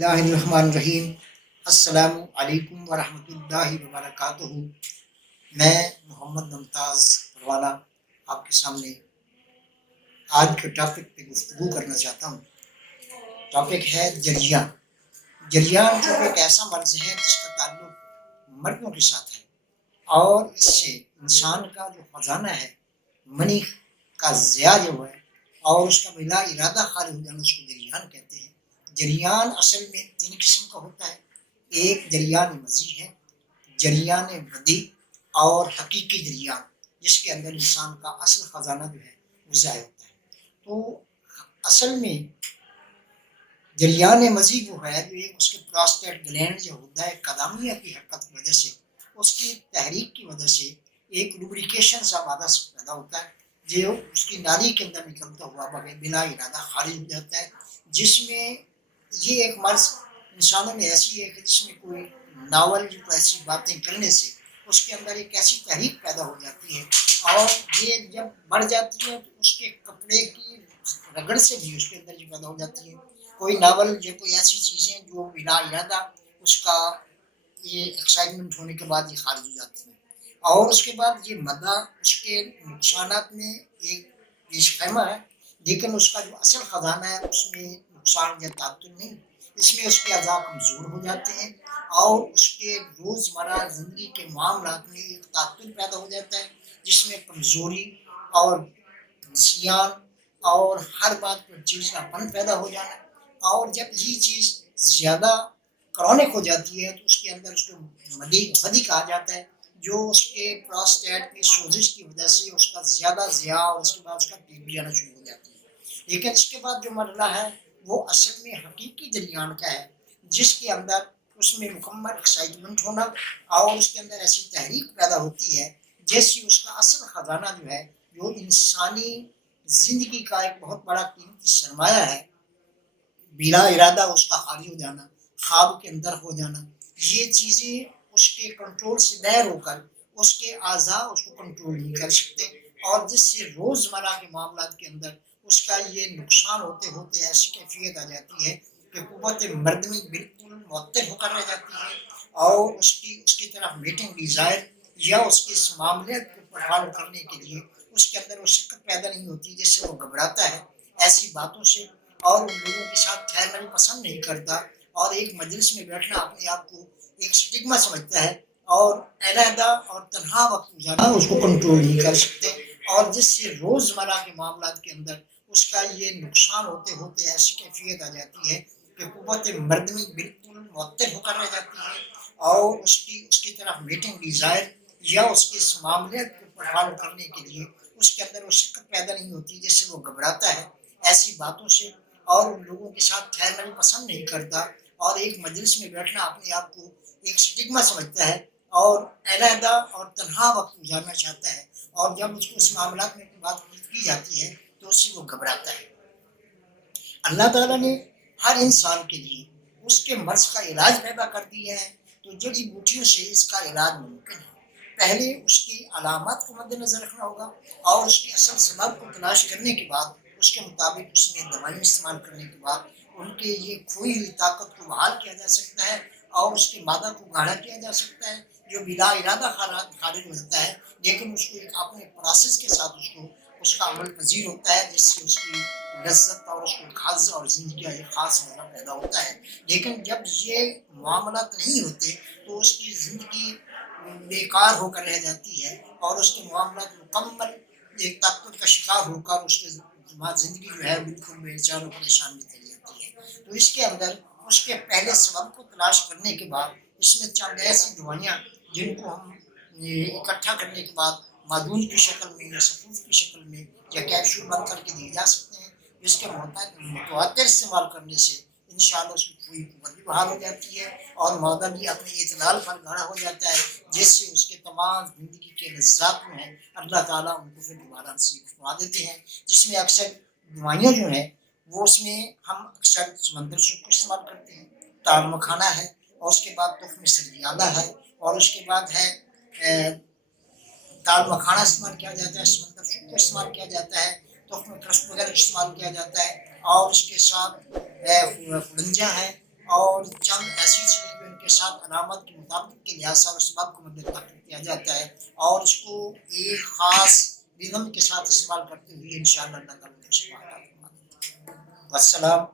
اللہ الرحمن الرحیم۔ السلام علیکم ورحمۃ اللہ وبرکاتہ۔ میں محمد ممتاز پروانہ آپ کے سامنے آج کے ٹاپک پہ گفتگو کرنا چاہتا ہوں۔ ٹاپک ہے جریان۔ جریان جو ایک ایسا مرض ہے جس کا تعلق مردوں کے ساتھ ہے، اور اس سے انسان کا جو خزانہ ہے، منی کا ضیاع جو ہے اور اس کا بلا ارادہ خارج ہو جانا، اس کو جریان کہتے ہیں۔ جریان اصل میں 3 قسم کا ہوتا ہے۔ ایک جریان مضی ہے، جریان بدی اور حقیقی جریان، جس کے اندر انسان کا اصل خزانہ جو ہے وہ ضائع ہوتا ہے۔ تو اصل میں جریان مضی وہ ہے جو ایک اس کے پراسٹیٹ گلینڈ جو ہوتا ہے، قدامیہ کی حرکت کی وجہ سے، اس کی تحریک کی وجہ سے ایک لوبریکیشن سا مادہ پیدا ہوتا ہے جو اس کی نالی کے اندر نکلتا ہوا بلا ارادہ خارج ہو جاتا ہے، جس میں یہ ایک مرض انسانوں میں ایسی ہے کہ جس میں کوئی ناول جو ایسی باتیں کرنے سے اس کے اندر ایک ایسی تحریک پیدا ہو جاتی ہے، اور یہ جب بڑھ جاتی ہے تو اس کے کپڑے کی رگڑ سے بھی اس کے اندر یہ پیدا ہو جاتی ہے۔ کوئی ناول یا کوئی ایسی چیزیں جو بلا ارادہ اس کا یہ ایکسائٹمنٹ ہونے کے بعد یہ خارج ہو جاتی ہیں، اور اس کے بعد یہ مدہ اس کے نقصانات میں ایک پیش خیمہ ہے، لیکن اس کا جو اصل خزانہ ہے اس میں نقصان یا تعطل نہیں۔ اس میں اس کے اعضاء کمزور ہو جاتے ہیں، اور اس کے روزمرہ زندگی کے معاملات میں ایک تعطل پیدا ہو جاتا ہے، جس میں کمزوری اور نسیان اور ہر بات پر چیز کا پن پیدا ہو جانا۔ اور جب یہ چیز زیادہ کرونک ہو جاتی ہے تو اس کے اندر اس کو مدی کہا جاتا ہے، جو اس کے پراسٹیٹ کی سوزش کی وجہ سے اس کا زیادہ ضیاع اور اس کے بعد اس کا پیٹ بھی آنا شروع ہو جاتی ہے۔ لیکن اس کے بعد جو مرحلہ ہے وہ اصل میں حقیقی جریان کا ہے، جس کے اندر اس میں مکمل ایکسائٹمنٹ ہونا اور اس کے اندر ایسی تحریک پیدا ہوتی ہے جیسی اس کا اصل خزانہ جو ہے، جو انسانی زندگی کا ایک بہت بڑا قیمتی سرمایہ ہے، بلا ارادہ اس کا خالی ہو جانا، خواب کے اندر ہو جانا، یہ چیزیں اس کے کنٹرول سے باہر ہو کر اس کے اعضاء اس کو کنٹرول نہیں کر سکتے، اور جس سے روزمرہ کے معاملات کے اندر اس کا یہ نقصان ہوتے ہوتے ایسی کیفیت آ جاتی ہے کہ قوت مردمی بالکل معطل ہو کر رہ جاتی ہے، اور اس کی طرف میٹنگ ڈیزائر یا اس کے اس معاملے کو فعال کرنے کے لیے اس کے اندر وہ شکت پیدا نہیں ہوتی، جس سے وہ گھبراتا ہے ایسی باتوں سے، اور ان لوگوں کے ساتھ ٹھہرنا بھی پسند نہیں کرتا، اور ایک مجلس میں بیٹھنا اپنے آپ کو ایک سٹگما سمجھتا ہے، اور علیحدہ اور تنہا وقت گزارنا اس کو کنٹرول نہیں کر سکتے، اور جس سے روزمرہ کے معاملات کے اندر اس کا یہ نقصان ہوتے ہوتے ایسی کیفیت آ جاتی ہے کہ قوت مردمی بالکل معطل ہو کر رہ جاتی ہے، اور اس کی طرف میٹنگ ڈیزائر یا اس کے اس معاملے کو فعال کرنے کے لیے اس کے اندر وہ شکت پیدا نہیں ہوتی، جس سے وہ گھبراتا ہے ایسی باتوں سے، اور ان لوگوں کے ساتھ ٹھہرنا بھی پسند نہیں کرتا، اور ایک مجلس میں بیٹھنا اپنے آپ کو ایک سٹگما سمجھتا ہے، اور علیحدہ اور تنہا وقت گزارنا چاہتا ہے، اور جب اس کو اس معاملات میں بات کی جاتی ہے تو اس سے وہ گھبراتا ہے۔ اللہ تعالیٰ نے ہر انسان کے لیے اس کے مرض کا علاج پیدا کر دیا ہے، تو جڑی بوٹیوں سے اس کا علاج ممکن ہے۔ پہلے اس کی علامات کو مد نظر رکھنا ہوگا، اور اس کے اصل سبب کو تلاش کرنے کے بعد اس کے مطابق اس میں دوائیں استعمال کرنے کے بعد ان کے یہ کھوئی ہوئی طاقت کو بحال کیا جا سکتا ہے، اور اس کے مادہ کو گاڑھا کیا جا سکتا ہے جو بلا ارادہ خارج ہو جاتا ہے، لیکن اس کو ایک اپنے پروسیس کے ساتھ اس کا عمل پذیر ہوتا ہے، جس سے اس کی لذت اور اس کو حظ اور زندگی کا ایک خاص مزہ پیدا ہوتا ہے۔ لیکن جب یہ معاملات نہیں ہوتے تو اس کی زندگی بیکار ہو کر رہ جاتی ہے، اور اس کے معاملات مکمل ایک تعطل کا شکار ہو کر اس کی زندگی جو ہے بالکل بے چار و پریشان میں چلی جاتی ہے۔ تو اس کے اندر اس کے پہلے سبب کو تلاش کرنے کے بعد اس میں چند ایسی دوائیاں جن کو ہم اکٹھا کرنے کے بعد معدون کی شکل میں یا سفوف کی شکل میں یا کیپسول بند کر کے دیے جا سکتے ہیں، جس کے متواتر استعمال کرنے سے انشاءاللہ اس کی پوری قوت بھی بحال ہو جاتی ہے، اور معدہ بھی اپنے اعتدال پر گھڑا ہو جاتا ہے، جس سے اس کے تمام زندگی کے لذات جو ہیں اللہ تعالیٰ ان کو پھر دوبارہ نصیب فرما دیتے ہیں۔ جس میں اکثر دوائیاں جو ہیں وہ اس میں ہم اکثر سمندر سکھ کو استعمال کرتے ہیں، تال مکھانا ہے، اور اس کے بعد تخم سریالہ ہے، اور اس کے بعد ہے دال مکھانا استعمال کیا جاتا ہے، سمندر سکھ کو استعمال کیا جاتا ہے، تخم کرسپ وغیرہ استعمال کیا جاتا ہے، اور اس کے ساتھ خلنجا ہے، اور چند ایسی چیزیں جو ان کے ساتھ علامت کے مطابق کے لحاظ سے اور سبب کو مد نظر کیا جاتا ہے اور اس کو ایک خاص ریدم کے ساتھ استعمال کرتے ہوئے انشاءاللہ اللہ تعالیٰ کو شفا عطا فرمائے۔ والسلام